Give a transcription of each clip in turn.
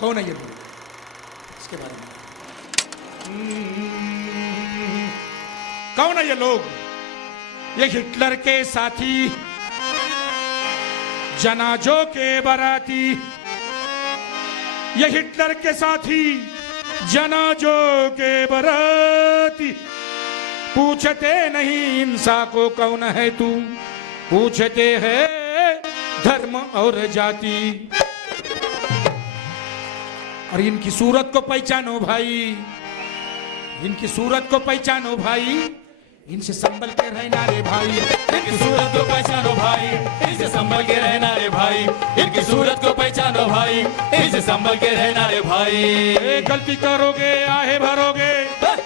कौन है ये लोग, इसके बारे में कौन है ये लोग? ये हिटलर के साथी, जनाजों के बाराती, ये हिटलर के साथी, जनाजों के बाराती। पूछते नहीं इंसान को कौन है तू, पूछते हैं धर्म और जाति। और इनकी सूरत को पहचानो भाई, इनकी सूरत को पहचानो भाई, इनसे संभल के रहना रे भाई। इनकी सूरत को पहचानो भाई, इनसे संभल के रहना रे भाई। इनकी सूरत को पहचानो भाई, इनसे संभल के रहना रे भाई। गलती करोगे आहे भरोगे, चल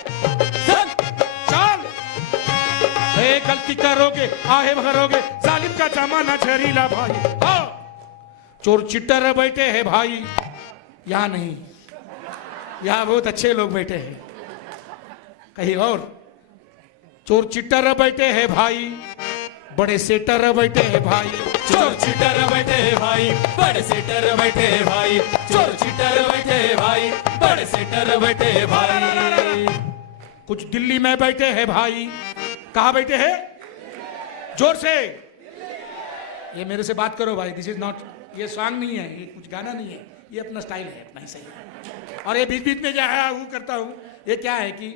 गलती करोगे आहे भरोगे, जालिम का जमाना झरीला भाई। हाँ चोर चिट्टर बैठे हैं भाई, यहाँ नहीं, यहाँ बहुत अच्छे लोग बैठे हैं, कहीं और चोर चिट्टर बैठे हैं भाई, बड़े सेटर बैठे हैं भाई। चोर चिट्टर बैठे हैं भाई, बड़े सेटर बैठे हैं भाई। चोर चिट्टर बैठे हैं भाई, बड़े सेटर बैठे हैं भाई। कुछ दिल्ली में बैठे हैं भाई, कहाँ बैठे हैं? जोर से, ये मेरे से बात करो भाई। दिस इज नॉट, ये सॉन्ग नहीं है, ये कुछ गाना नहीं है, ये अपना स्टाइल है, अपना ही सही है। और ये बीच बीच में जो है वो करता हूँ, ये क्या है कि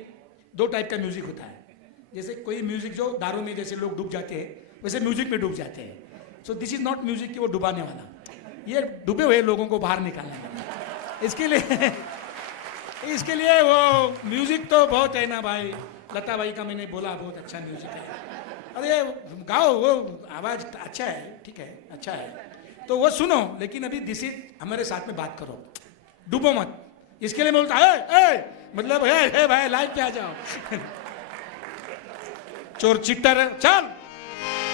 दो टाइप का म्यूजिक होता है। जैसे कोई म्यूजिक जो दारू में जैसे लोग डूब जाते हैं, वैसे म्यूजिक में डूब जाते हैं। So this is not music कि वो डुबाने वाला, ये डूबे हुए लोगों को बाहर निकालने वाला। इसके लिए वो म्यूजिक तो बहुत है ना भाई। लता भाई का मैंने बोला बहुत अच्छा म्यूजिक है, अरे गाओ, वो आवाज अच्छा है, ठीक है, अच्छा है, तो वो सुनो। लेकिन अभी दिस इज, हमारे साथ में बात करो, डूबो मत। इसके लिए मैं बोलता है मतलब है भाई लाइव पे आ जाओ। चोर चिट्टर, चल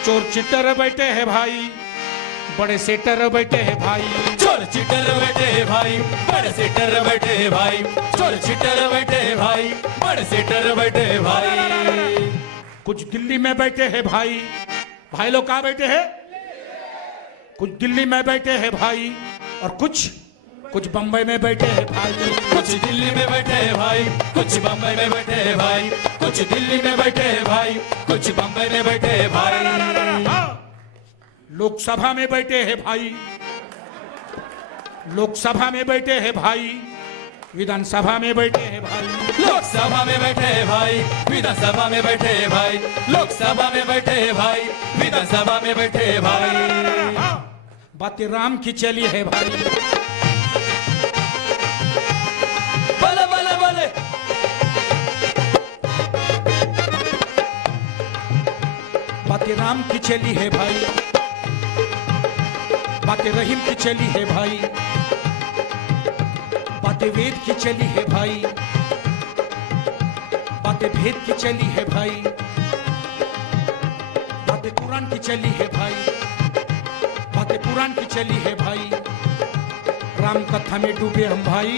चोर चिट्टर बैठे हैं भाई, बड़े सेटर बैठे हैं भाई। चोर चिट्टर बैठे हैं भाई, बड़े सेटर बैठे हैं भाई। चोर चिट्टर बैठे हैं भाई, बड़े सेटर बैठे हैं भाई। कुछ दिल्ली में बैठे हैं भाई, भाई लोग कहाँ बैठे हैं? कुछ दिल्ली में बैठे हैं भाई, और कुछ बंबई में बैठे हैं भाई। कुछ दिल्ली में बैठे हैं भाई, कुछ बम्बई में बैठे हैं भाई। कुछ दिल्ली में बैठे हैं भाई, कुछ बम्बई में बैठे हैं भाई। लोकसभा में बैठे हैं भाई, लोकसभा में बैठे हैं भाई, विधानसभा में बैठे हैं भाई। लोकसभा में बैठे हैं भाई, विधानसभा में बैठे हैं भाई। लोकसभा में बैठे हैं भाई, विधानसभा में बैठे हैं भाई। बातें राम की चली है भाई, बोले बोले बोले। बातें राम की चली है भाई, बातें रहीम की चली है भाई, बातें वेद की चली है भाई, बातें भेद की चली है भाई, बातें कुरान की चली है भाई, बातें कुरान की चली है भाई। राम कथा में डूबे हम भाई,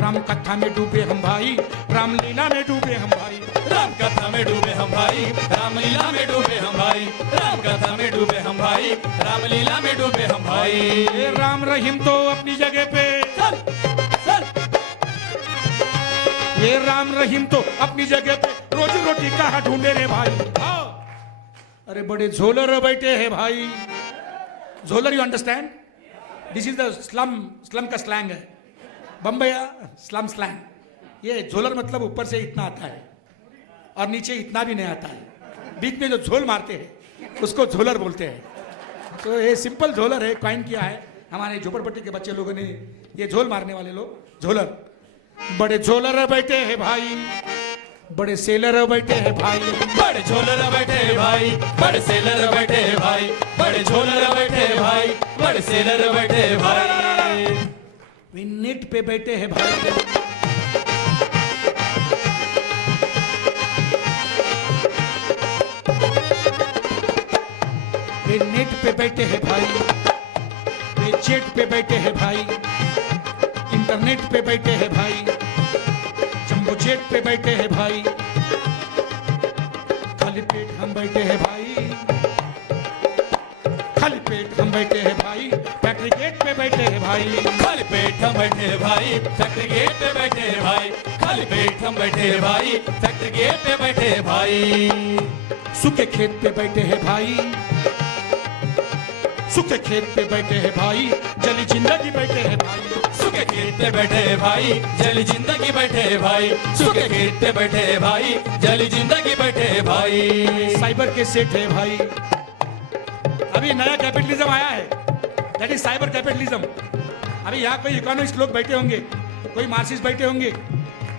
राम कथा में डूबे हम भाई, रामलीला में डूबे हम भाई। राम कथा में डूबे हम भाई, रामलीला में डूबे हम भाई। राम कथा में डूबे हम भाई, रामलीला में डूबे हम भाई। राम रहीम तो अपनी जगह पे, चल चल। ये राम रहीम तो अपनी जगह पे, रोजी रोटी कहाँ ढूंढे रे भाई। अरे बड़े झोलर बैठे हैं भाई, झोलर, you understand? This is the slum का स्लैंग है, बम्बई स्लम स्लैंग। ये झोलर मतलब ऊपर से इतना आता है और नीचे इतना भी नहीं आता है, बीच में जो झोल मारते हैं उसको झोलर बोलते हैं। तो ये सिंपल झोलर है, कॉइन किया है हमारे झोपड़पट्टी के बच्चे लोगों ने, ये झोल मारने वाले लोग झोलर। बड़े झोलर बैठे हैं भाई, बड़े सेलर बैठे हैं भाई। बड़े झोलर बैठे हैं भाई, बड़े सेलर बैठे हैं भाई। बड़े झोलर बैठे हैं भाई, बड़े सेलर बैठे हैं भाई। वे नेट पे बैठे हैं भाई, वे नेट पे बैठे हैं भाई, वे चैट पे बैठे हैं भाई, इंटरनेट पे बैठे हैं भाई, जंबो जेट पे बैठे हैं भाई। खाली पेट हम बैठे हैं भाई, खाली पेट पेट हम बैठे हैं भाई, फैक्ट्री गेट पे बैठे हैं भाई। खाली पेट हम बैठे हैं भाई, फैक्ट्री गेट पे बैठे हैं भाई। खाली पेट हम बैठे हैं भाई, फैक्ट्री गेट पे बैठे हैं भाई। सूखे खेत पे बैठे हैं भाई, सूखे खेत पे बैठे हैं भाई, जली जिंदगी बैठे हैं भाई। सूखे खेत पे बैठे हैं भाई, जली जिंदगी बैठे हैं भाई। सूखे खेत पे बैठे हैं भाई, जली जिंदगी बैठे हैं भाई। साइबर के सेठ है भाई, अभी नया कैपिटलिज्म आया है, दैट इज साइबर कैपिटलिज्म। अभी यहाँ कोई इकोनॉमिस्ट लोग बैठे होंगे, कोई मार्क्सिस्ट बैठे होंगे,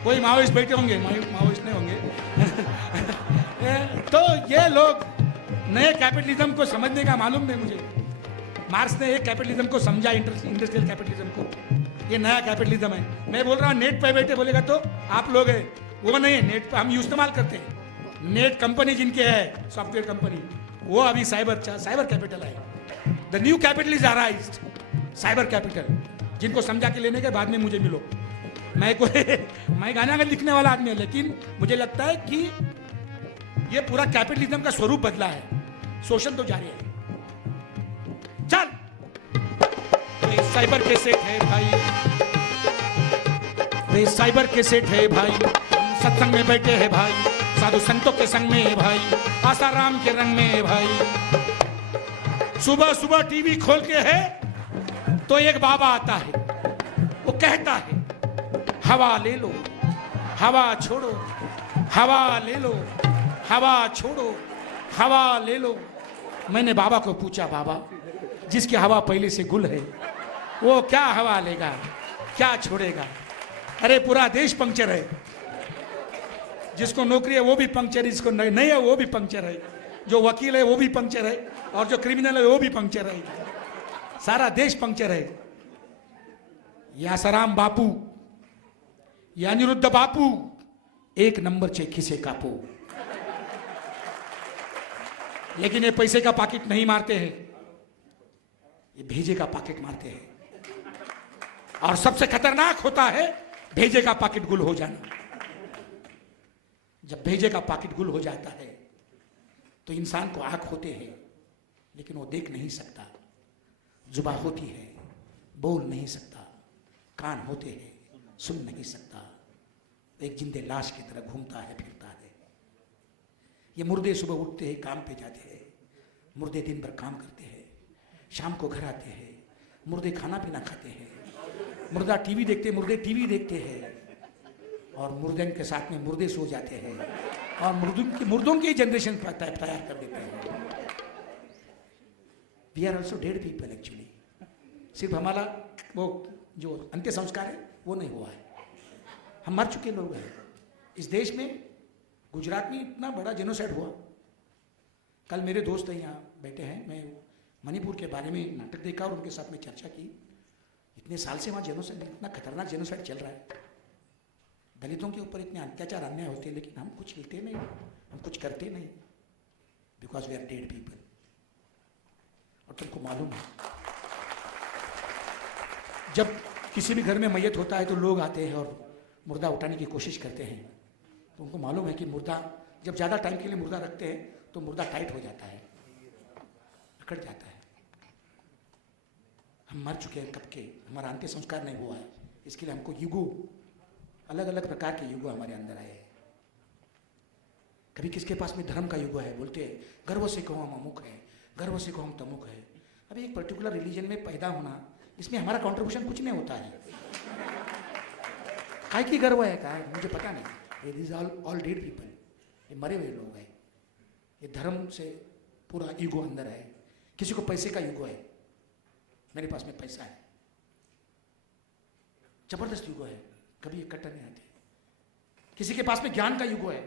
कोई माओइस्ट बैठे होंगे, माओइस्ट नहीं होंगे तो ये लोग नए कैपिटलिज्म को समझने का मालूम नहीं मुझे। मार्क्स ने एक कैपिटलिज्म को समझा, इंडस्ट्रियल कैपिटलिज्म को। ये नया कैपिटलिज्म है। मैं बोल रहा हूँ नेट पे बैठे बोलेगा तो आप लोग है, वो नहीं है। नेट पे हम इस्तेमाल करते हैं। नेट कंपनी जिनके है, सॉफ्टवेयर कंपनी, वो अभी साइबर कैपिटल है। The new capital is arised, cyber capital. जिनको समझा के लेने के बाद में मुझे मिलो। मैं गाना लिखने वाला आदमी है, लेकिन मुझे लगता है कि ये पूरा कैपिटलिज्म का स्वरूप बदला है। शोषण तो जारी है। चल, वे साइबर के सेठ है भाई, वे साइबर के सेठ है भाई। सत्संग में बैठे हैं भाई, साधु संतों के संग में है भाई, आसाराम के रंग में है भाई। सुबह सुबह टीवी खोल के है तो एक बाबा आता है, वो कहता है हवा ले लो, हवा छोड़ो, हवा ले लो, हवा छोड़ो, हवा ले लो। मैंने बाबा को पूछा, बाबा जिसकी हवा पहले से गुल है वो क्या हवा लेगा, क्या छोड़ेगा? अरे पूरा देश पंक्चर है। जिसको नौकरी है वो भी पंक्चर है, जिसको नहीं है वो भी पंक्चर है, जो वकील है वो भी पंक्चर है, और जो क्रिमिनल है वो भी पंक्चर है। सारा देश पंक्चर है। या आसाराम बापू, या अनिरुद्ध बापू, एक नंबर चे खिसे कापू। लेकिन ये पैसे का पॉकेट नहीं मारते हैं, ये भेजे का पॉकेट मारते हैं। और सबसे खतरनाक होता है भेजे का पॉकेट गुल हो जाना। जब भेजे का पॉकेट गुल हो जाता है तो इंसान को आंख होते हैं लेकिन वो देख नहीं सकता, जुबान होती है बोल नहीं सकता, कान होते हैं सुन नहीं सकता, एक जिंदे लाश की तरह घूमता है फिरता है। ये मुर्दे सुबह उठते हैं काम पे जाते हैं, मुर्दे दिन भर काम करते हैं, शाम को घर आते हैं, मुर्दे खाना पीना खाते हैं, मुर्दा टीवी देखते, मुर्दे टीवी देखते हैं, और मुर्दे के साथ में मुर्दे सो जाते हैं, और मुर्दों की जनरेशन तैयार कर देते हैं। We are also dead people actually. सिर्फ हमारा वो जो अंत्य संस्कार है वो नहीं हुआ है, हम मर चुके लोग हैं। इस देश में गुजरात में इतना बड़ा जेनोसाइड हुआ। कल मेरे दोस्त यहाँ बैठे हैं, मैं मणिपुर के बारे में नाटक देखा और उनके साथ में चर्चा की। इतने साल से वहाँ जेनोसाइड, इतना खतरनाक जेनोसाइड चल रहा है, दलितों के ऊपर इतने अत्याचार अन्याय होते हैं, लेकिन हम कुछ हिलते नहीं, हम कुछ करते नहीं, because we are dead people. और तुमको मालूम है, जब किसी भी घर में मैयत होता है तो लोग आते हैं और मुर्दा उठाने की कोशिश करते हैं, तो उनको मालूम है कि मुर्दा जब ज़्यादा टाइम के लिए मुर्दा रखते हैं तो मुर्दा टाइट हो जाता है, अकड़ जाता है। हम मर चुके हैं कब के, हमारा अंत्य संस्कार नहीं हुआ है। इसके लिए हमको युगों, अलग अलग प्रकार के युगों हमारे अंदर आए हैं। कभी किसके पास में धर्म का युग है, बोलते हैं गर्व से कहो हम अमुक है, गर्व से कहो हम तमुक है। अभी एक पर्टिकुलर रिलीजन में पैदा होना, इसमें हमारा कंट्रीब्यूशन कुछ नहीं होता है। काय की गर्व है, काय मुझे पता नहीं। दिस ऑल डेड पीपल, ये मरे हुए लोग हैं। ये धर्म से पूरा ईगो अंदर है। किसी को पैसे का ईगो है, मेरे पास में पैसा है, जबरदस्त ईगो है, कभी इकट्ठा नहीं आते। किसी के पास में ज्ञान का ईगो है,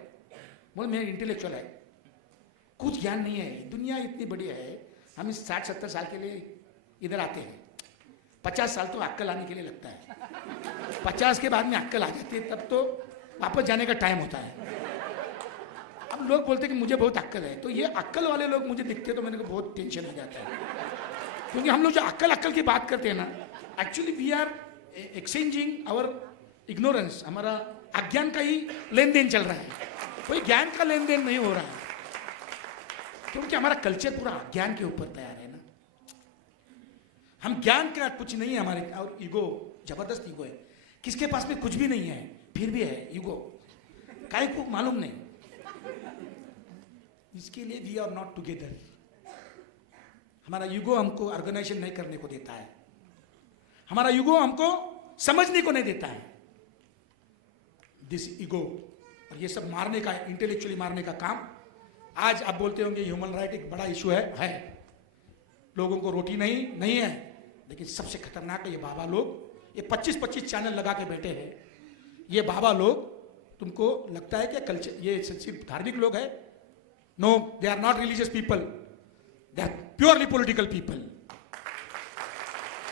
बोल मैं इंटेलेक्चुअल है, कुछ ज्ञान नहीं है। दुनिया इतनी बड़ी है, हम इस 60-70 साल के लिए इधर आते हैं, 50 साल तो अक्कल आने के लिए लगता है। 50 के बाद में अक्कल आ जाती है, तब तो वापस जाने का टाइम होता है। अब लोग बोलते हैं कि मुझे बहुत अक्कल है, तो ये अक्कल वाले लोग मुझे दिखते तो मेरे को बहुत टेंशन हो जाता है। क्योंकि हम लोग जो अक्कल की बात करते हैं ना, actually we are exchanging our ignorance. हमारा अज्ञान का ही लेन देन चल रहा है, कोई ज्ञान का लेन देन नहीं हो रहा है, क्योंकि हमारा कल्चर पूरा ज्ञान के ऊपर तैयार है ना। हम ज्ञान का कुछ नहीं है हमारे, और ईगो, जबरदस्त ईगो है। किसके पास में कुछ भी नहीं है फिर भी है ईगो, काहे को मालूम नहीं। इसके लिए वी आर नॉट टुगेदर। हमारा ईगो हमको ऑर्गेनाइजेशन नहीं करने को देता है, हमारा ईगो हमको समझने को नहीं देता है। दिस ईगो और ये सब मारने का, इंटेलेक्चुअली मारने का काम। आज आप बोलते होंगे ह्यूमन राइट एक बड़ा इशू है। लोगों को रोटी नहीं है, लेकिन सबसे खतरनाक है ये बाबा लोग। ये 25-25 चैनल लगा के बैठे हैं ये बाबा लोग। तुमको लगता है कि कल्चर ये सच्ची धार्मिक लोग है? No, they are not religious people, they are purely political people.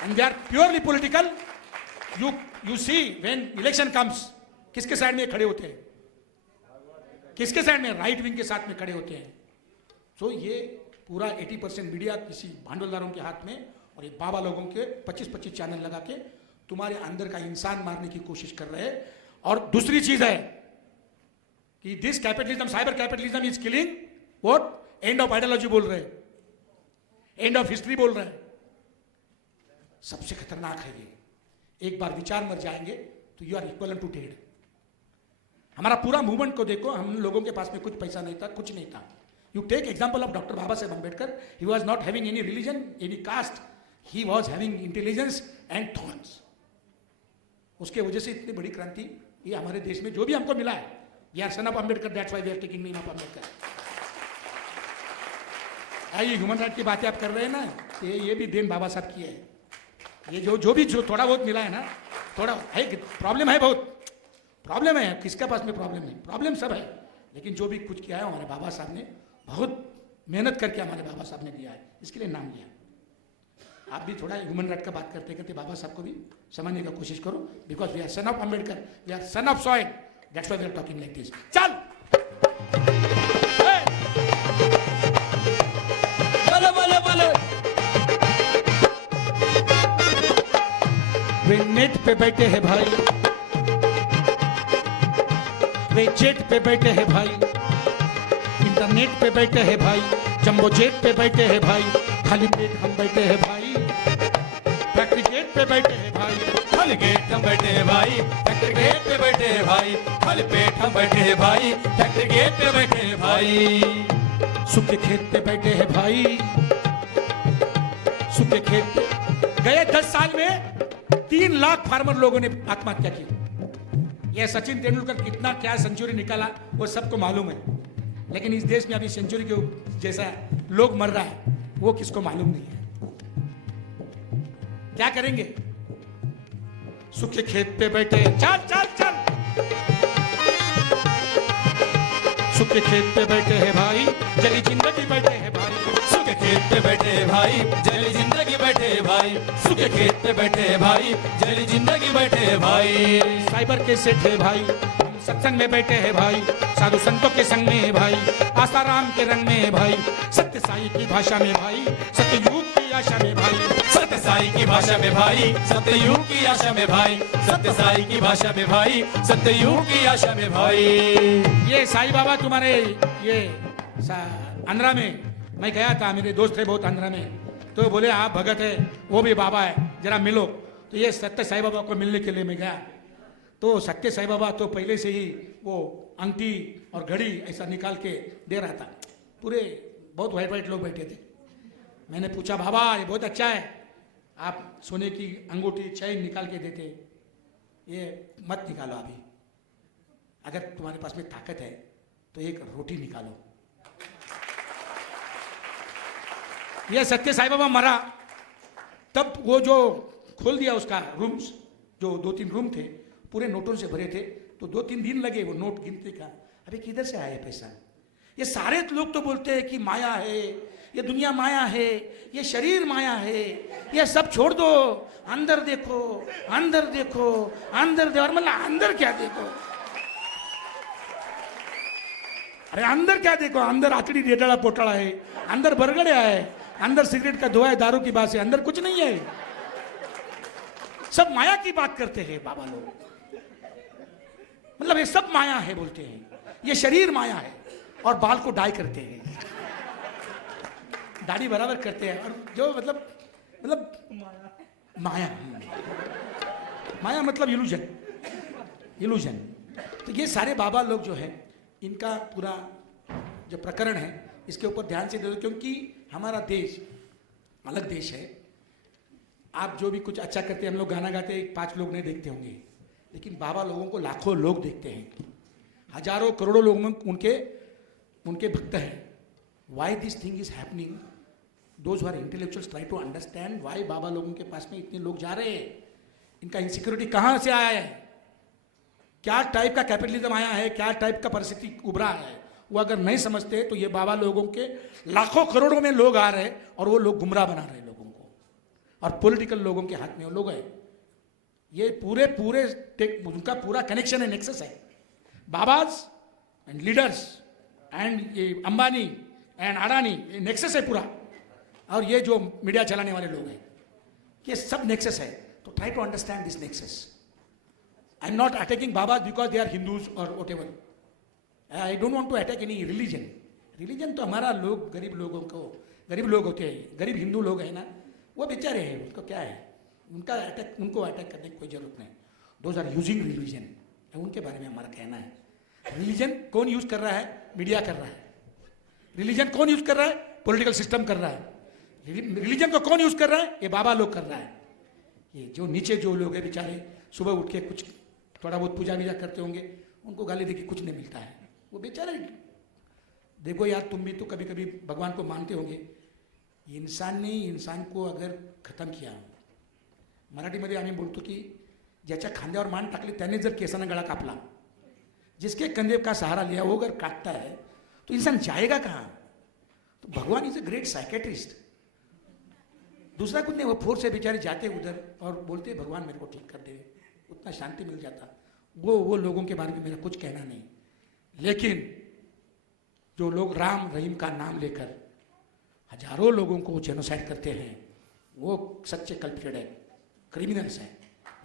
And they are purely political. You see when election comes, किसके साइड में खड़े होते हैं? किसके साइड में? राइट विंग के साथ में खड़े होते हैं। तो ये पूरा 80% मीडिया किसी भांडवलदारों के हाथ में, और ये बाबा लोगों के 25-25 चैनल लगा के तुम्हारे अंदर का इंसान मारने की कोशिश कर रहे हैं। और दूसरी चीज है कि this capitalism, cyber capitalism is killing what? End of ideology बोल रहे हैं, एंड ऑफ हिस्ट्री बोल रहे हैं। सबसे खतरनाक है ये। एक बार विचार मर जाएंगे तो you are equal to dead. हमारा पूरा मूवमेंट को देखो, हम लोगों के पास में कुछ पैसा नहीं था, कुछ नहीं था। You take example of doctor Baba Saheb Ambedkar. He was not having any religion, any caste, he was having intelligence and thoughts. उसके वजह से इतनी बड़ी क्रांति ये हमारे देश में जो भी हमको मिला है, we are son of Ambedkar, that's why we are taking name of Ambedkar. ये ह्यूमन राइट की बातें आप कर रहे हैं ना, ये भी देन बाबा साहब की है। ये जो भी थोड़ा बहुत मिला है ना, थोड़ा है, प्रॉब्लम है, बहुत प्रॉब्लम है। किसके पास में प्रॉब्लम नहीं? प्रॉब्लम सब है, लेकिन जो भी कुछ किया है हमारे बाबा साहब ने, बहुत मेहनत करके हमारे बाबा साहब ने दिया है, इसके लिए नाम लिया। आप भी थोड़ा ह्यूमन राइट का बात करते करते बाबा साहब को भी समझने का कोशिश करो, because we are son of Ambedkar, we are son of soil, that's why we are talking like this. चल बोलो बोलो बोलो। वे नेट पे बैठे हैं भाई, वे जेट पे बैठे हैं भाई, इंटरनेट पे बैठे हैं भाई, जंबो जेट पे बैठे हैं भाई, खाली पेट हम बैठे हैं भाई, फैक्ट्री गेट पे बैठे हैं भाई, खाली गेट हम बैठे हैं भाई, फैक्ट्री गेट पे बैठे हैं भाई, खाली पेट हम बैठे हैं भाई, फैक्ट्री गेट पे बैठे हैं भाई। सूखे खेत पे बैठे हैं भाई, सूखे खेत पे। गए 10 साल में 3 लाख फार्मर लोगों ने आत्महत्या की। यह सचिन तेंदुलकर कितना क्या सेंचुरी निकाला वो सबको मालूम है, लेकिन इस देश में अभी सेंचुरी के जैसा लोग मर रहा है वो किसको मालूम नहीं है। क्या करेंगे? सूखे खेत पे बैठे, चल चल चल, सूखे खेत पे बैठे हैं भाई, जली जिंदगी बैठे हैं भाई, सूखे खेत पे बैठे हैं भाई, जली जिंदगी बैठे हैं भाई, सूखे खेत पे बैठे हैं भाई, जली जिंदगी बैठे हैं भाई। साइबर के सेठ है भाई, हम सत्संग में बैठे हैं भाई, साधु संतों के संग में है भाई, आसाराम के रंग में है भाई, सत्य साई की भाषा में भाई, सत्ययुग की आशा में भाई, सत्य साई की भाषा में भाई, सत्ययुग की आशा में भाई, सत्य साई की भाषा में भाई, सत्ययुग की आशा में भाई। ये साईं बाबा तुम्हारे ये आंध्रा में, मैं गया था, मेरे दोस्त थे बहुत आंध्रा में, तो बोले आप भगत है, वो भी बाबा है, जरा मिलो। तो ये सत्य साईं बाबा को मिलने के लिए मैं गया, तो सत्य साईं बाबा तो पहले से ही वो अंगठी और घड़ी ऐसा निकाल के दे रहा था। पूरे बहुत वाइट लोग बैठे थे। मैंने पूछा बाबा ये बहुत अच्छा है, आप सोने की अंगूठी चैन निकाल के देते, ये मत निकालो अभी, अगर तुम्हारे पास में ताकत है तो एक रोटी निकालो। ये सत्य साईं बाबा मरा तब वो जो खोल दिया उसका रूम्स, जो 2-3 रूम थे पूरे नोटों से भरे थे, तो 2-3 दिन लगे वो नोट गिनते का। अरे किधर से आया पैसा? ये सारे लोग तो बोलते हैं कि माया है, ये दुनिया माया है, ये शरीर माया है, ये सब छोड़ दो, अंदर देखो, अंदर देखो, अंदर देखो। मतलब अंदर क्या देखो? अरे अंदर क्या देखो? अंदर आचड़ी डेटाड़ा पोटाड़ा है, अंदर बरगड़े है, अंदर सिगरेट का धुआं है, दारू की बात है, अंदर कुछ नहीं है। सब माया की बात करते हैं बाबा लोग, मतलब ये सब माया है बोलते हैं, ये शरीर माया है, और बाल को डाई करते हैं, दाढ़ी बराबर करते हैं, और जो मतलब मतलब माया, माया मतलब इल्यूजन, इल्यूजन। तो ये सारे बाबा लोग जो है, इनका पूरा जो प्रकरण है इसके ऊपर ध्यान से दे दो, क्योंकि हमारा देश अलग देश है। आप जो भी कुछ अच्छा करते हैं, हम लोग गाना गाते हैं 5 लोग नहीं देखते होंगे, लेकिन बाबा लोगों को लाखों लोग देखते हैं, हजारों करोड़ों लोग में उनके भक्त हैं। Why this thing is happening, those are intellectuals try to understand why बाबा लोगों के पास में इतने लोग जा रहे हैं, इनका इनसिक्योरिटी कहाँ से आया है, क्या टाइप का कैपिटलिज्म आया है, क्या टाइप का परिस्थिति उभरा है, वो अगर नहीं समझते तो ये बाबा लोगों के लाखों करोड़ों में लोग आ रहे हैं और वो लोग गुमराह बना रहे हैं लोगों को, और पॉलिटिकल लोगों के हाथ में वो लोग हैं। ये पूरे उनका पूरा कनेक्शन है, नेक्सस है, बाबाज एंड लीडर्स एंड ये अंबानी एंड अडानी, ये नेक्सस है पूरा। और ये जो मीडिया चलाने वाले लोग हैं, ये सब नेक्सस है। तो try to understand this nexus. I am not attacking बाबा बिकॉज दे आर हिंदूज और whatever, I don't want to attack any religion. Religion तो हमारा लोग, गरीब लोगों को, गरीब लोग होते हैं, गरीब हिंदू लोग हैं ना, वो बेचारे हैं, उनको क्या है, उनको अटैक करने की कोई जरूरत नहीं। दोज आर यूजिंग रिलीजन, उनके बारे में हमारा कहना है। रिलीजन कौन यूज कर रहा है? मीडिया कर रहा है। रिलीजन कौन यूज कर रहा है? पॉलिटिकल सिस्टम कर रहा है। रिलीजन को कौन यूज कर रहा है? ये बाबा लोग कर रहा है। ये जो नीचे जो लोग हैं बेचारे, सुबह उठ के कुछ थोड़ा बहुत पूजा वीजा करते होंगे, उनको गाली देके कुछ नहीं मिलता है, वो बेचारे। देखो यार, तुम भी तो कभी कभी भगवान को मानते होंगे। इंसान ने इंसान को अगर खत्म किया, मराठीमध्ये आम्ही बोलतो की ज्याच्या खांद्यावर मान टाकली त्याने जर केसानं गळा कापला, जिसके कंधे का सहारा लिया वो अगर काटता है तो इंसान जाएगा कहाँ? तो भगवान इज ए ग्रेट साइकेट्रिस्ट, दूसरा कुछ नहीं। वो फोर्स से बेचारे जाते उधर और बोलते भगवान मेरे को ठीक कर दे, उतना शांति मिल जाता। वो लोगों के बारे में मेरा कुछ कहना नहीं, लेकिन जो लोग राम रहीम का नाम लेकर हजारों लोगों को जेनोसाइड करते हैं, वो सच्चे कल्प्रिटेड है, क्रिमिनल्स हैं,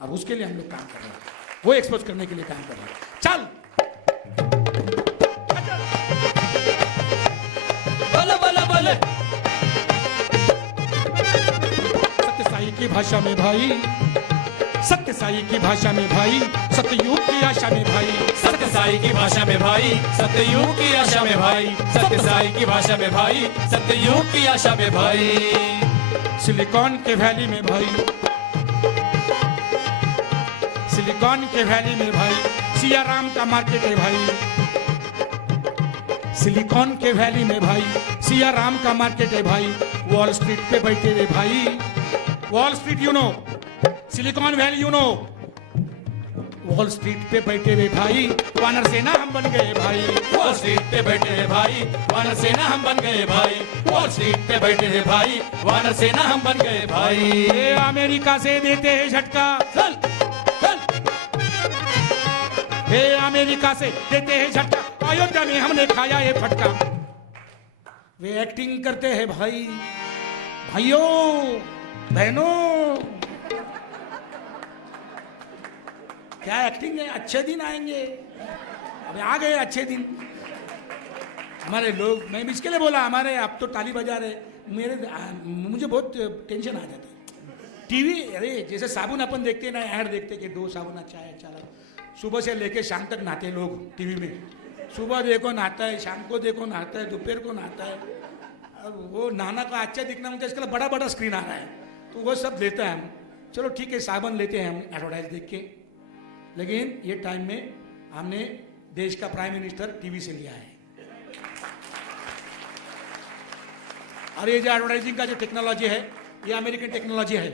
और उसके लिए हम लोग काम कर रहे हैं, वो एक्सपोज करने के लिए काम कर रहे हैं। चल बोले बोले बोले सत्य साई की भाषा में भाई, सत्य साई की भाषा में भाई, सत्ययुग की आशा में भाई, सत्य साई की भाषा में भाई, सत्ययुग की आशा में भाई, सत्य साई की भाषा में भाई, सत्ययुग की आशा में भाई। सिलिकॉन के वैली में भाई, सिलिकॉन के वैली में भाई सिया राम का मार्केट है भाई, सिलिकॉन के वैली में भाई सिया राम का मार्केट है भाई। वॉल स्ट्रीट पे बैठे हुए भाई, wall street you know, silicon valley you know, wall street पे बैठे हुए भाई वानर सेना हम बन गए भाई, वॉल स्ट्रीट पे बैठे हैं भाई वानर सेना हम बन गए भाई, वॉल स्ट्रीट पे बैठे हैं भाई वानर सेना हम बन गए भाई। ये अमेरिका से देते हैं झटका, चल चल हे अमेरिका से देते हैं झटका, अयोध्या में हमने खाया ये फटका। वे एक्टिंग करते हैं भाई, भाइयों बहनों, क्या एक्टिंग है। अच्छे दिन आएंगे, अबे आ गए अच्छे दिन। हमारे लोग, मैं इसके लिए बोला, हमारे अब तो ताली बजा रहे, मुझे बहुत टेंशन आ जाता है। टीवी, अरे जैसे साबुन अपन देखते हैं ना, ऐड देखते कि 2 साबुन अच्छा है, अच्छा लगा। सुबह से लेके शाम तक नहाते लोग टीवी में, सुबह देखो नहाता है, शाम को देखो नहाता है, दोपहर को नहाता है। अब वो नहाना का अच्छा दिखना मुझे, इसके लिए बड़ा बड़ा स्क्रीन आ रहा है, तो वो सब लेता है हम। चलो ठीक है, साबुन लेते हैं हम एडवर्टाइज देख के, लेकिन ये टाइम में हमने देश का प्राइम मिनिस्टर टीवी से लिया है। और ये जो एडवर्टाइजिंग का जो टेक्नोलॉजी है, ये अमेरिकन टेक्नोलॉजी है।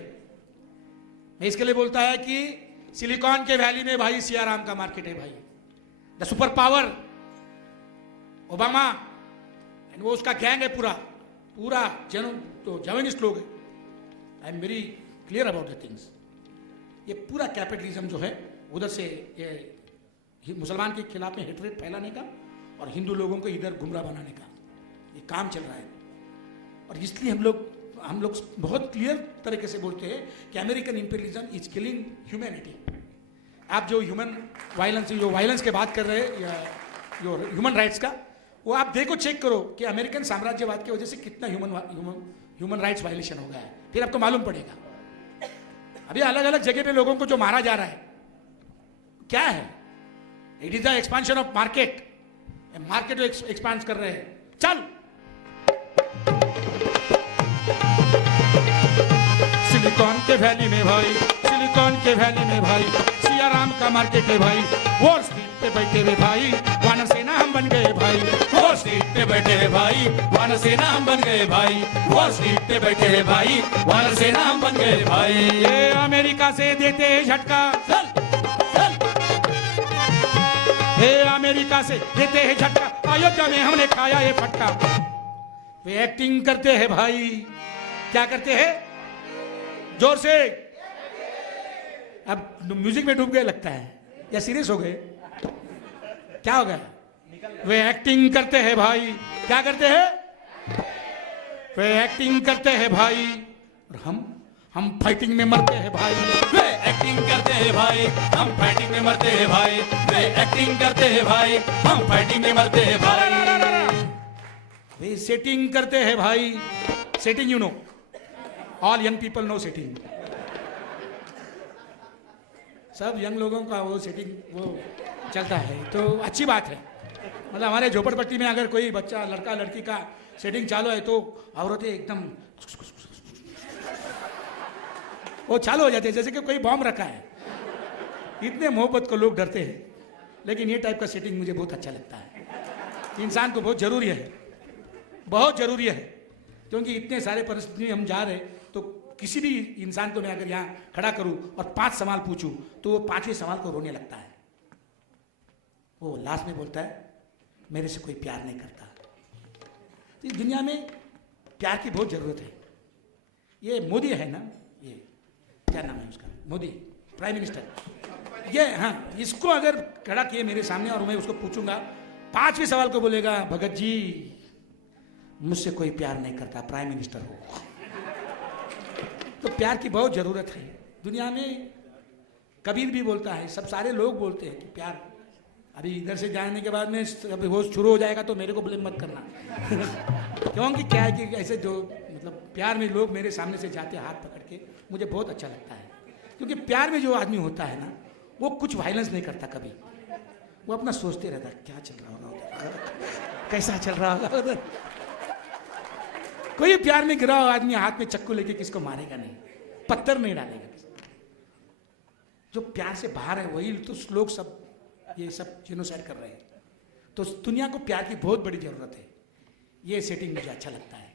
मैं इसके लिए बोलता है कि सिलिकॉन के वैली में भाई सियाराम का मार्केट है भाई, द सुपर पावर ओबामा, वो उसका गैंग है पूरा पूरा, तो जर्नलिस्ट लोग है। I am very clear about the things. ये पूरा कैपिटलिज्म जो है उधर से ये मुसलमान के खिलाफ में हेटरेट फैलाने का और हिंदू लोगों को इधर गुमराह बनाने का ये काम चल रहा है। और इसलिए हम लोग बहुत क्लियर तरीके से बोलते हैं कि American imperialism is killing humanity. आप जो वायलेंस की बात कर रहे हैं, जो ह्यूमन राइट्स का, वो आप देखो, चेक करो कि अमेरिकन साम्राज्यवाद की वजह से कितना ह्यूमन राइट्स वायलेशन हो गया है। फिर आपको मालूम पड़ेगा। अभी अलग अलग जगह पे लोगों को जो मारा जा रहा है क्या है? It is the expansion of market. Market expand कर रहे हैं। चल सिलिकॉन के वैली में भाई, सिलिकॉन के वैली में भाई सिया राम का मार्केट है भाई। वॉल स्ट्रीट पे बैठे हुए भाई वानर सेना हम बन गए भाई। वॉल स्ट्रीट पे बैठे हैं भाई वानर सेना हम बन गए भाई। वॉल स्ट्रीट पे बैठे हैं भाई वानर सेना हम बन गए भाई। ये अमेरिका से देते हैं झटका, चल चल हे अमेरिका से देते हैं झटका, अयोध्या में हमने खाया ये फटका। वे एक्टिंग करते हैं भाई, क्या करते हैं? जोर से। अब म्यूजिक में डूब गए लगता है या सीरियस हो गए? क्या हो गया? वे एक्टिंग करते हैं भाई, क्या करते हैं? वे एक्टिंग करते हैं भाई और हम फाइटिंग में मरते हैं भाई। वे एक्टिंग करते हैं भाई हम फाइटिंग में मरते हैं भाई। वे एक्टिंग करते हैं भाई हम फाइटिंग में मरते हैं भाई। वे सेटिंग करते हैं भाई। Setting you know, all young people know setting. सब यंग लोगों का वो सेटिंग वो चलता है, तो अच्छी बात है। मतलब हमारे झोपड़पट्टी में अगर कोई बच्चा लड़का लड़की का सेटिंग चालू है तो औरतें एकदम वो चालू हो जाते हैं जैसे कि कोई बॉम्ब रखा है। इतने मोहब्बत को लोग डरते हैं, लेकिन ये टाइप का सेटिंग मुझे बहुत अच्छा लगता है। इंसान को बहुत जरूरी है, बहुत जरूरी है, क्योंकि इतने सारे परिस्थिति में हम जा रहे हैं तो किसी भी इंसान को मैं अगर यहाँ खड़ा करूं और 5 सवाल पूछूं तो वो 5वें सवाल को रोने लगता है। वो लास्ट में बोलता है मेरे से कोई प्यार नहीं करता। तो इस दुनिया में प्यार की बहुत जरूरत है। ये मोदी है ना, ये क्या नाम है उसका, मोदी प्राइम मिनिस्टर, ये हाँ, इसको अगर खड़ा किए मेरे सामने और मैं उसको पूछूंगा 5वें सवाल को बोलेगा भगत जी मुझसे कोई प्यार नहीं करता, प्राइम मिनिस्टर हो। तो प्यार की बहुत जरूरत है दुनिया में। कबीर भी बोलता है, सब सारे लोग बोलते हैं कि प्यार। अभी इधर से जाने के बाद में अभी वो शुरू हो जाएगा तो मेरे को ब्लेम मत करना क्योंकि क्या है कि ऐसे जो मतलब प्यार में लोग मेरे सामने से जाते हैं हाथ पकड़ के, मुझे बहुत अच्छा लगता है। क्योंकि प्यार में जो आदमी होता है ना वो कुछ वायलेंस नहीं करता कभी। वो अपना सोचते रहता है क्या चल रहा होगा उधर, कैसा चल रहा होगा उधर। कोई प्यार में गिरा हुआ आदमी हाथ में चक्कू लेके किसको मारेगा नहीं, पत्थर नहीं डालेगा। जो प्यार से बाहर है वही तो लोग सब ये सब जेनोसाइड कर रहे हैं। तो दुनिया को प्यार की बहुत बड़ी जरूरत है। ये सेटिंग मुझे अच्छा लगता है।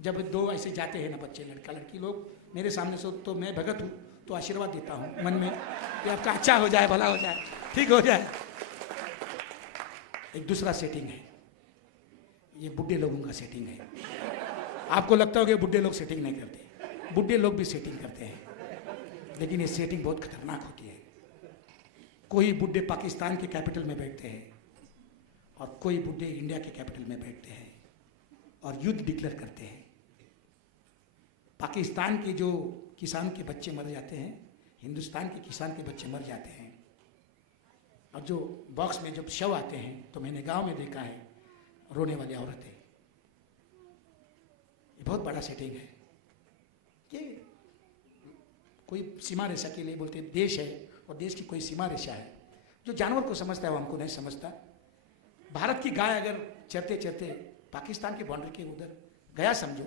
जब दो ऐसे जाते हैं ना बच्चे, लड़का लड़की लोग मेरे सामने से, तो मैं भगत हूँ तो आशीर्वाद देता हूँ मन में कि आपका अच्छा हो जाए, भला हो जाए, ठीक हो जाए। एक दूसरा सेटिंग है, ये बुढ़े लोगों का सेटिंग है। आपको लगता होगा बुढ़े लोग सेटिंग नहीं करते, बुढ़े लोग भी सेटिंग करते हैं, लेकिन ये सेटिंग बहुत खतरनाक होती है। कोई बुढ़े पाकिस्तान के कैपिटल में बैठते हैं और कोई बुढ़े इंडिया के कैपिटल में बैठते हैं और युद्ध डिक्लेयर करते हैं। पाकिस्तान के जो किसान के बच्चे मर जाते हैं, हिंदुस्तान के किसान के बच्चे मर जाते हैं। और जो बॉक्स में जब शव आते हैं तो मैंने गांव में देखा है रोने वाली औरतें। ये बहुत बड़ा सेटिंग है। ये कोई सीमा रेखा के लिए बोलते हैं, देश है और देश की कोई सीमा रेखा है। जो जानवर को समझता है वो हमको नहीं समझता। भारत की गाय अगर चरते चरते पाकिस्तान की बाउंड्री के उधर गया समझो,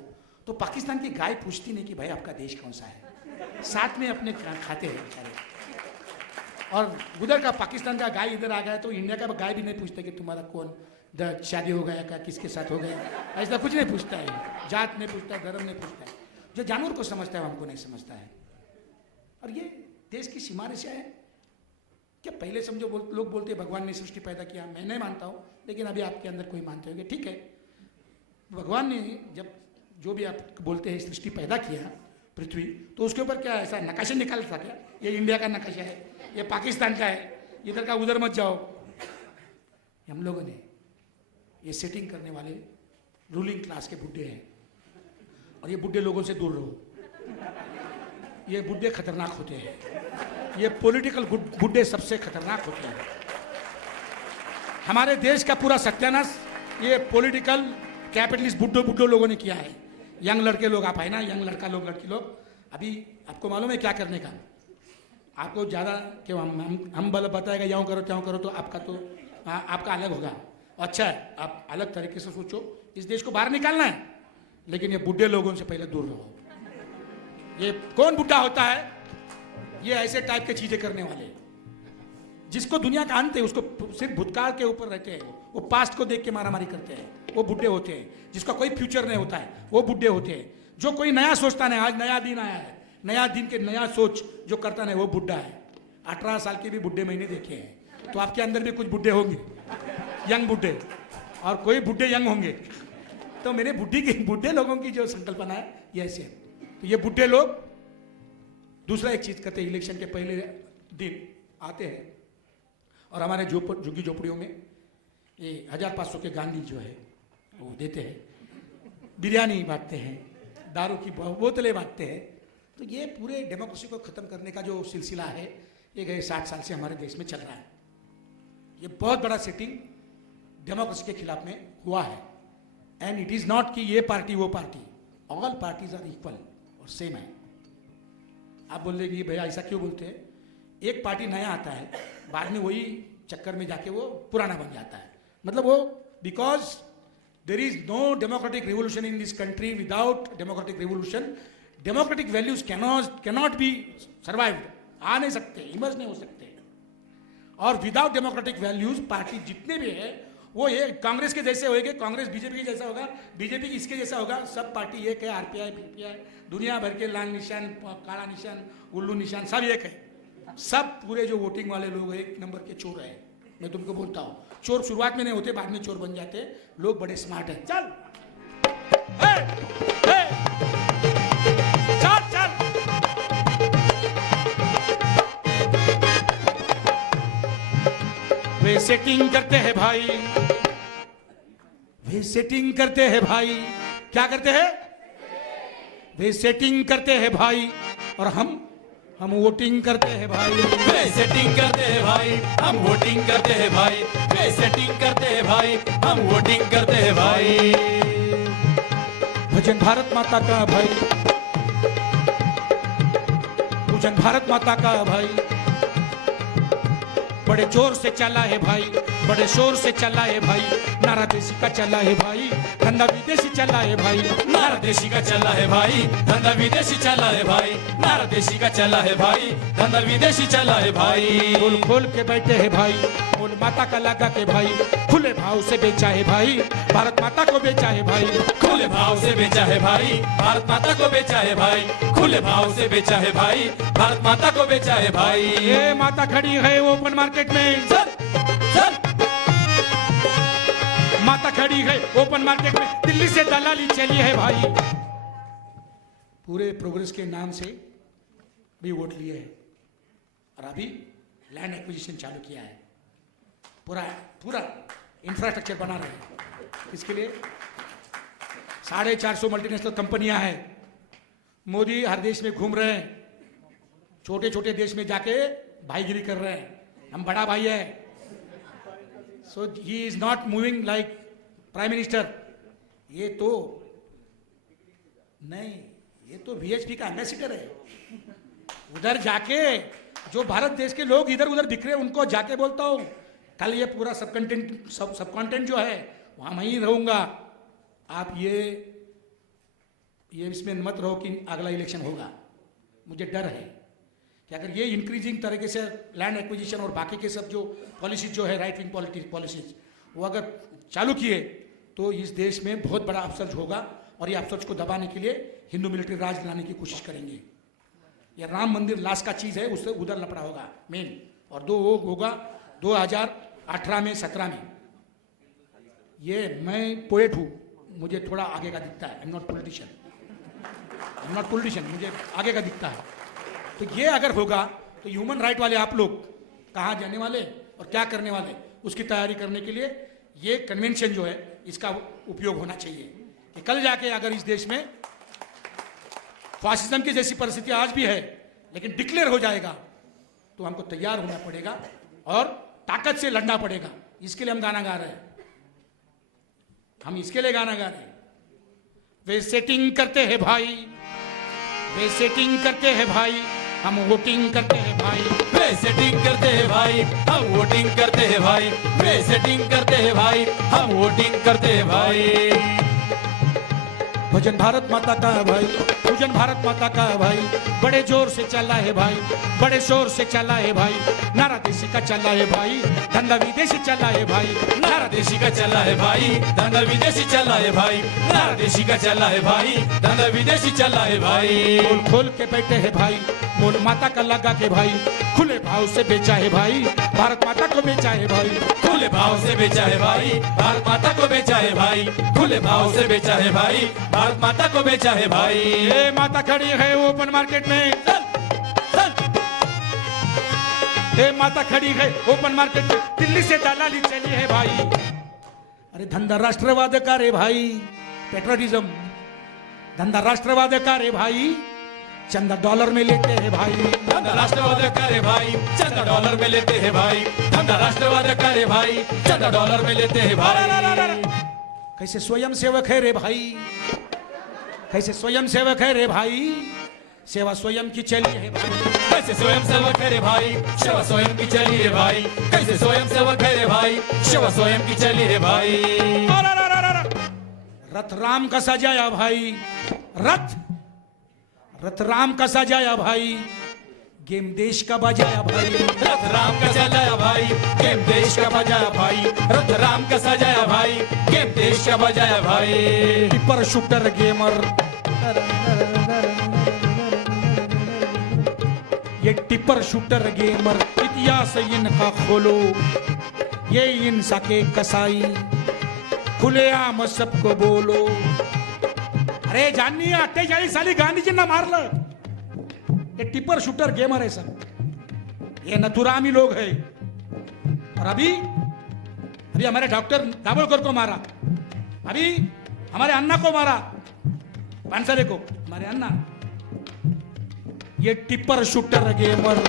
तो पाकिस्तान की गाय पूछती नहीं कि भाई आपका देश कौन सा है, साथ में अपने खाते हैं बेचारे। और उधर का पाकिस्तान का गाय इधर आ गया तो इंडिया का गाय भी नहीं पूछता कि तुम्हारा कौन शादी हो गया क्या, किसके साथ हो गया, ऐसा कुछ नहीं पूछता है। जात नहीं पूछता, धर्म नहीं पूछता है। जो जानवर को समझता है वो हमको नहीं समझता है। और ये देश की सीमा रेखा है क्या? पहले समझो लोग बोलते हैं भगवान ने सृष्टि पैदा किया, मैं नहीं मानता हूँ, लेकिन अभी आपके अंदर कोई मानते होंगे, ठीक है। भगवान ने जब जो भी आप बोलते हैं सृष्टि पैदा किया पृथ्वी, तो उसके ऊपर क्या ऐसा नकाशा निकाल था क्या? ये इंडिया का नकाशा है, ये पाकिस्तान का है, इधर का उधर मत जाओ। हम लोगों ने ये सेटिंग करने वाले रूलिंग क्लास के बुड्ढे हैं, और ये बुड्ढे लोगों से दूर रहो। ये बुड्ढे खतरनाक होते हैं, ये पॉलिटिकल बुड्ढे सबसे खतरनाक होते हैं। हमारे देश का पूरा सत्यानाश ये पॉलिटिकल कैपिटलिस्ट बुड्ढो लोगों ने किया है। यंग लड़के लोग आप आए ना, यंग लड़का लोग लड़की लोग, अभी आपको मालूम है क्या करने का? आपको ज़्यादा क्यों हम बल बताएगा यूँ करो त्यों करो तो आपका अलग होगा। अच्छा है, आप अलग तरीके से सोचो, इस देश को बाहर निकालना है, लेकिन ये बुढ़े लोगों से पहले दूर रहो। ये कौन बुढ़ा होता है? ये ऐसे टाइप की चीजें करने वाले, जिसको दुनिया का अंत है, उसको सिर्फ भूतकाल के ऊपर रहते हैं, वो पास्ट को देख के मारामारी करते हैं, वो बुढ़े होते हैं। जिसका कोई फ्यूचर नहीं होता है, वो बुढ़े होते हैं। जो कोई नया सोचता नहीं, आज नया दिन आया है, नया दिन के नया सोच जो करता नहीं, वो बुढ़ा है। 18 साल के भी बुढ़े मैंने देखे हैं, तो आपके अंदर भी कुछ बुढ़े होंगे, यंग बुढ़े, और कोई बुढ़े यंग होंगे। तो मेरे बुढ़े लोगों की जो संकल्पना है ये ऐसे है। तो ये बुढ़े लोग दूसरा एक चीज करते हैं, इलेक्शन के पहले दिन आते हैं और हमारे झुग्गी झोपड़ियों में ये 1500 के गांधी जो है वो देते हैं, बिरयानी बांटते हैं, दारू की बोतलें बांटते हैं। तो ये पूरे डेमोक्रेसी को खत्म करने का जो सिलसिला है ये गए 60 साल से हमारे देश में चल रहा है। ये बहुत बड़ा सेटिंग डेमोक्रेसी के खिलाफ में हुआ है। एंड इट इज नॉट कि ये पार्टी वो party, all parties are equal और सेम है। आप बोल रहे कि भैया ऐसा क्यों बोलते हैं? एक पार्टी नया आता है, बाद में वही चक्कर में जाके वो पुराना बन जाता है। मतलब वो because there is no democratic revolution in this country, without democratic revolution democratic values cannot be survived, आ नहीं सकते, इमर्ज नहीं हो सकते। और विदाउट डेमोक्रेटिक वैल्यूज पार्टी जितने भी है वो ये कांग्रेस के जैसे होएंगे, कांग्रेस बीजेपी के जैसा होगा, बीजेपी इसके जैसा होगा, सब पार्टी एक है, आरपीआई पीपीआई दुनिया भर के लाल निशान काला निशान उल्लू निशान सब एक है। सब पूरे जो वोटिंग वाले लोग एक नंबर के चोर है। मैं तुमको बोलता हूँ, चोर शुरुआत में नहीं होते, बाद में चोर बन जाते हैं। लोग बड़े स्मार्ट हैं। चल चल चल वे सेटिंग करते हैं भाई, वे सेटिंग करते हैं भाई। क्या करते हैं? वे सेटिंग करते हैं भाई, और हम वोटिंग करते हैं भाई। वे सेटिंग करते हैं भाई, हम वोटिंग करते हैं भाई। वे सेटिंग करते हैं भाई, हम वोटिंग करते हैं भाई। भजन भारत माता का भाई, पूजन भारत माता का भाई। बड़े जोर से चला है भाई, बड़े शोर से चला है भाई, नारा देशी का चला है भाई, धंधा विदेशी चला है भाई, नारा देशी का चला है भाई, धंधा विदेशी चला है भाई, नारा देशी का चला है भाई, धंधा विदेशी चला है भाई। खोल खोल के बैठे हैं भाई, खोल माता का लगा के भाई, खुले भाव से बेचा है भाई, भारत माता को बेचा है भाई, खुले भाव से बेचा है भाई, भारत माता को बेचा है भाई, खुले भाव से बेचा है भाई, भारत माता को बेचा है भाई। ये माता खड़ी है ओपन मार्केट में, चल चल माता खड़ी है ओपन मार्केट में, दिल्ली से दलाली चली है भाई। पूरे प्रोग्रेस के नाम से भी वोट लिए हैं और अभी लैंड एक्विजिशन चालू किया है, पूरा पूरा इंफ्रास्ट्रक्चर बना रहे हैं। इसके लिए 450 मल्टीनेशनल कंपनियां हैं। मोदी हर देश में घूम रहे हैं, छोटे छोटे देश में जाके भाईगिरी कर रहे हैं, हम बड़ा भाई है। So he is not moving like prime minister. ये तो नहीं, ये तो वीएचपी का एम्बेसडर है। उधर जाके जो भारत देश के लोग इधर उधर दिख रहे हैं उनको जाके बोलता हूँ, कल ये पूरा सब कंटेंट जो है वहां मैं ही रहूंगा। आप ये इसमें मत रहो कि अगला इलेक्शन होगा। मुझे डर है कि अगर ये इंक्रीजिंग तरीके से लैंड एक्विजिशन और बाकी के सब जो पॉलिसीज जो है राइट विंग पॉलिसीज वो अगर चालू किए तो इस देश में बहुत बड़ा अपसर्ज होगा, और ये अपसर्ज को दबाने के लिए हिंदू मिलिट्री राज लाने की कोशिश करेंगे। ये राम मंदिर लास्ट का चीज़ है, उससे उधर लपड़ा होगा मेन, और दो वो होगा 2018 में 17 में। ये मैं पोएट हूँ, मुझे थोड़ा आगे का दिखता है। आई एम नॉट पॉलिटिशियन, मुझे आगे का दिखता है। तो ये अगर होगा तो ह्यूमन राइट वाले आप लोग कहाँ जाने वाले और क्या करने वाले, उसकी तैयारी करने के लिए ये कन्वेंशन जो है इसका उपयोग होना चाहिए कि कल जाके अगर इस देश में फासिज्म की जैसी परिस्थिति आज भी है लेकिन डिक्लेयर हो जाएगा तो हमको तैयार होना पड़ेगा और ताकत से लड़ना पड़ेगा। इसके लिए हम गाना गा रहे हैं, हम इसके लिए गाना गा रहे हैं। वे सेटिंग करते हैं भाई, वे सेटिंग करते हैं भाई, हम वोटिंग करते हैं भाई। वे सेटिंग करते हैं भाई, हम वोटिंग करते हैं भाई। वे सेटिंग करते हैं भाई, हम वोटिंग करते हैं भाई। भजन भारत माता का है भाई, भजन भारत माता का है भाई, बड़े जोर से चला है भाई, बड़े शोर से चला है भाई, नारा देशी का चला है भाई, धंधा विदेशी चला है भाई, नारा देशी का चला है भाई, धंधा विदेशी चला है भाई। नारा देशी का चला है भाई, धंधा विदेशी चला है भाई। खोल खोल के बैठे हैं भाई, मोल माता का लगा के भाई, खुले भाव से बेचा है भाई, भारत माता को बेचा है भाई, खुले भाव से बेचा है भाई, भारत माता को बेचा है भाई। खुले भाव से बेचा है भाई, भारत माता को बेचा है भाई। ये माता खड़ी है ओपन मार्केट में, ये माता खड़ी है ओपन मार्केट में, दिल्ली से दलाली चली है भाई। अरे धंधा राष्ट्रवाद का रे भाई, पेट्रोटिज्म, धंधा राष्ट्रवाद का रे भाई, चंदा डॉलर में लेते हैं भाई। धंधा राष्ट्रवाद करे भाई, चंदा डॉलर में लेते हैं भाई। धंधा राष्ट्रवाद करे भाई, चंदा डॉलर में लेते हैं भाई। कैसे स्वयं सेवक है रे भाई, कैसे स्वयं सेवक है रे भाई, सेवा स्वयं की चली है भाई। कैसे स्वयं सेवक है रे भाई, सेवा स्वयं की चली है भाई। कैसे स्वयं सेवक है रे भाई, सेवा स्वयं की चली है भाई। रथ राम का सजाया भाई, रथ राम का सजाया भाई, गेम देश का बजाया भाई। रथ राम का सजाया भाई, गेम देश का बजाया भाई। रथ राम का सजाया भाई, गेम देश का बजाया भाई। टिपर शूटर गेमर, ये टिपर शूटर गेमर, इतिहास इनका खोलो, ये इनसा के कसाई, खुलेआम सबको बोलो। अरे जाननी 48 साली गांधीजींना मारलं, ये टिपर शूटर गेमर है सब, ये नथुरामी लोग है। और अभी हमारे डॉक्टर दाभोलकर को मारा, अभी हमारे अन्ना को मारा, पानसरे को, हमारे अन्ना। ये टिपर शूटर गेमर,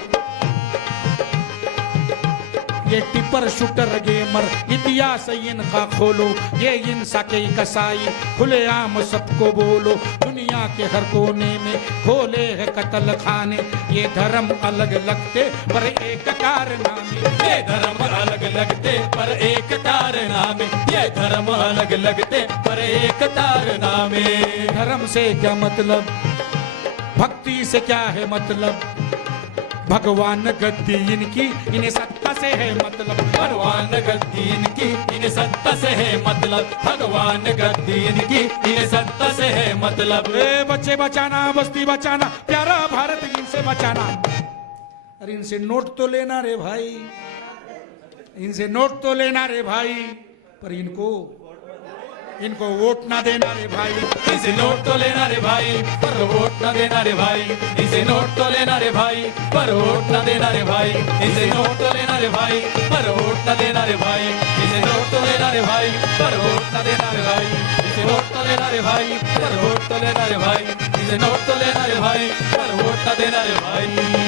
ये टिपर शूटर गेमर, इतिहास इनका खोलो, ये इनसा के कसाई, खुलेआम सबको बोलो। दुनिया के हर कोने में खोले है कत्ल खाने, ये धर्म अलग लगते पर एक कारनामे। ये धर्म अलग लगते पर एक कारनामे। ये धर्म अलग लगते पर एक कारनामे। धर्म से क्या मतलब, भक्ति से क्या है मतलब, भगवान गद्दी इनकी, इन्हें सत्ता से है मतलब। भगवान गद्दी इनकी, इन्हें सत्ता से है मतलब। भगवान गद्दी इनकी, इन्हें सत्ता से है मतलब। बच्चे बचाना, बस्ती बचाना, प्यारा भारत इनसे बचाना। अरे इनसे नोट तो लेना रे भाई, इनसे नोट तो लेना रे भाई, पर इनको वोट ना देना रे भाई। इसे नोट तो लेना रे भाई, पर वोट ना देना रे भाई। इसे नोट तो लेना रे भाई, पर वोट ना देना रे भाई। इसे नोट तो लेना रे भाई, पर वोट ना देना रे भाई। इसे नोट तो लेना रे भाई, पर वोट ना देना रे भाई। इसे नोट तो लेना रे भाई, पर वोट तो लेना रे भाई। इसे नोट तो लेना रे भाई, पर वोट ना देना रे भाई।